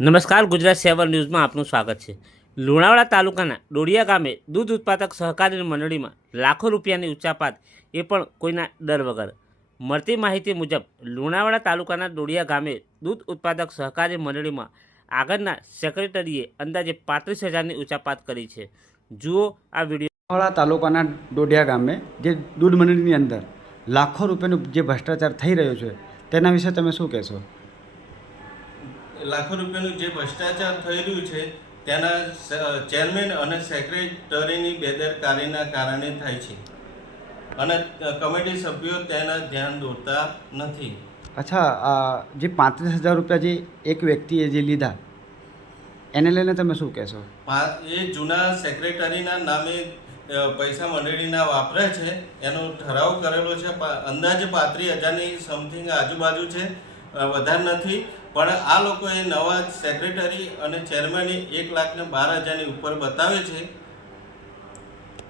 નમસ્કાર, ગુજરાત સેવર ન્યૂઝમાં આપનું સ્વાગત છે. લુણાવાડા તાલુકાના ડોડિયા ગામે દૂધ ઉત્પાદક સહકારી મંડળીમાં લાખો રૂપિયાની ઉચ્ચાપાત એ પણ કોઈના ડર વગર. મળતી માહિતી મુજબ, લુણાવાડા તાલુકાના ડોડિયા ગામે દૂધ ઉત્પાદક સહકારી મંડળીમાં આગળના સેક્રેટરીએ અંદાજે પાંત્રીસ હજારની ઉચ્ચાપાત કરી છે. જુઓ આ વીડિયો. લુણાવાડા તાલુકાના ડોડિયા ગામે જે દૂધ મંડળીની અંદર લાખો રૂપિયાનો જે ભ્રષ્ટાચાર થઈ રહ્યો છે, તેના વિશે તમે શું કહેશો? લાખો રૂપિયાનું જે ભ્રષ્ટાચાર થઈ રહ્યું છે તેના ચેરમેન અને સેક્રેટરીની બેદરકારીના કારણે થાય છે. અને કમિટી સભ્યો તેના ધ્યાન દોરતા નથી. અચ્છા આ જે પાંત્રીસ હજાર રૂપિયા જે એક વ્યક્તિએ જે લીધા એને લઈને તમે શું કહેશો? એ જૂના સેક્રેટરીના નામે પૈસા મંડળીના વાપરે છે એનો ઠરાવ કરેલો છે. અંદાજે પાંત્રીસ હજારની સમથિંગ આજુબાજુ છે. વધારે નથી પણ આ લોકોએ નવા સેક્રેટરી અને ચેરમેને એક લાખ ને બાર હજારની ઉપર બતાવે છે.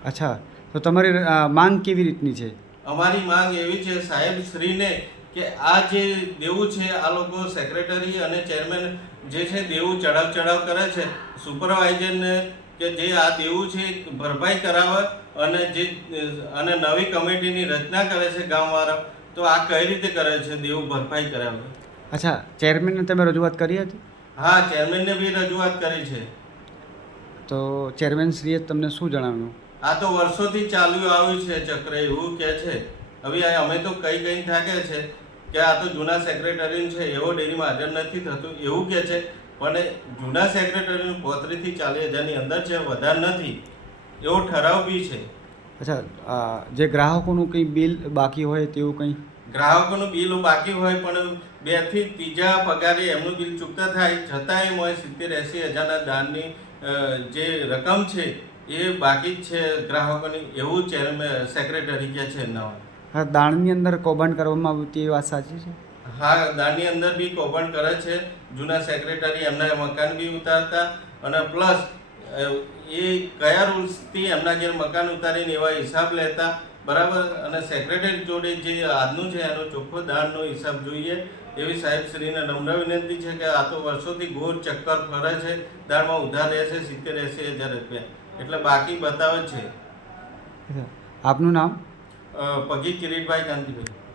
અચ્છા તો તમારી માંગ કેવી રીતની છે? અમારી માંગ એવી છે સાહેબ શ્રીને કે આ જે દેવું છે આ લોકો સેક્રેટરી અને ચેરમેન જે છે દેવું ચડાવ ચડાવ કરે છે સુપરવાઇઝરને કે જે આ દેવું છે ભરપાઈ કરાવે અને જે અને નવી કમિટીની રચના કરે છે ગામવાળા તો આ કઈ રીતે કરે છે દેવું ભરપાઈ કરાવે અચ્છા ચેરમેનને તમે રજૂઆત કરી હતી? હા ચેરમેનને બી રજૂઆત કરી છે. તો ચેરમેન શ્રીએ તમને શું જણાવ્યું? આ તો વર્ષોથી ચાલ્યું આવ્યું છે ચક્ર એવું કહે છે. હવે અમે તો કઈ કઈ થાકે છે કે આ તો જૂના સેક્રેટરી છે એવો ડેરીમાં હાજર નથી થતું એવું કહે છે. પણ જૂના સેક્રેટરીનું પોત્રીસથી ચાલીસ હજારની અંદર છે વધારે નથી. એવો ઠરાવ બી છે. અચ્છા જે ગ્રાહકોનું કંઈ બિલ બાકી હોય તેવું કંઈ? ગ્રાહકોનું બિલ બાકી હોય પણ બેથી ત્રીજા પગારે એમનું બિલ ચૂકતા થાય છતાંય મોય સિત્તેર એંસી હજારના દાનની જે રકમ છે એ બાકી જ છે ગ્રાહકોની એવું ચેરમેન સેક્રેટરી કે છે નવા હા દાણની અંદર કૌભાંડ કરવામાં આવ્યું તે વાત સાચી છે? હા દાનની અંદર બી કૌભાંડ કરે છે. જૂના સેક્રેટરી એમના મકાન બી ઉતારતા અને પ્લસ એ કયા રૂલ્સથી એમના ઘેર મકાન ઉતારીને એવા હિસાબ લેતા? બરાબર? અને સેક્રેટરી જોડે જે આજનું છે એનો ચોખ્ખો દાનનો હિસાબ જોઈએ. એવી સાહેબ શ્રીને નમ્ર વિનંતી છે કે આ તો વર્ષોથી ગોળ ચક્કર ફરે છે દાળમાં ઉધાર રહે છે સિત્તેર એંસી હજાર રૂપિયા. એટલે બાકી બતાવે છે. આપનું નામ? પગી કિરીટભાઈ ગાંધીભાઈ.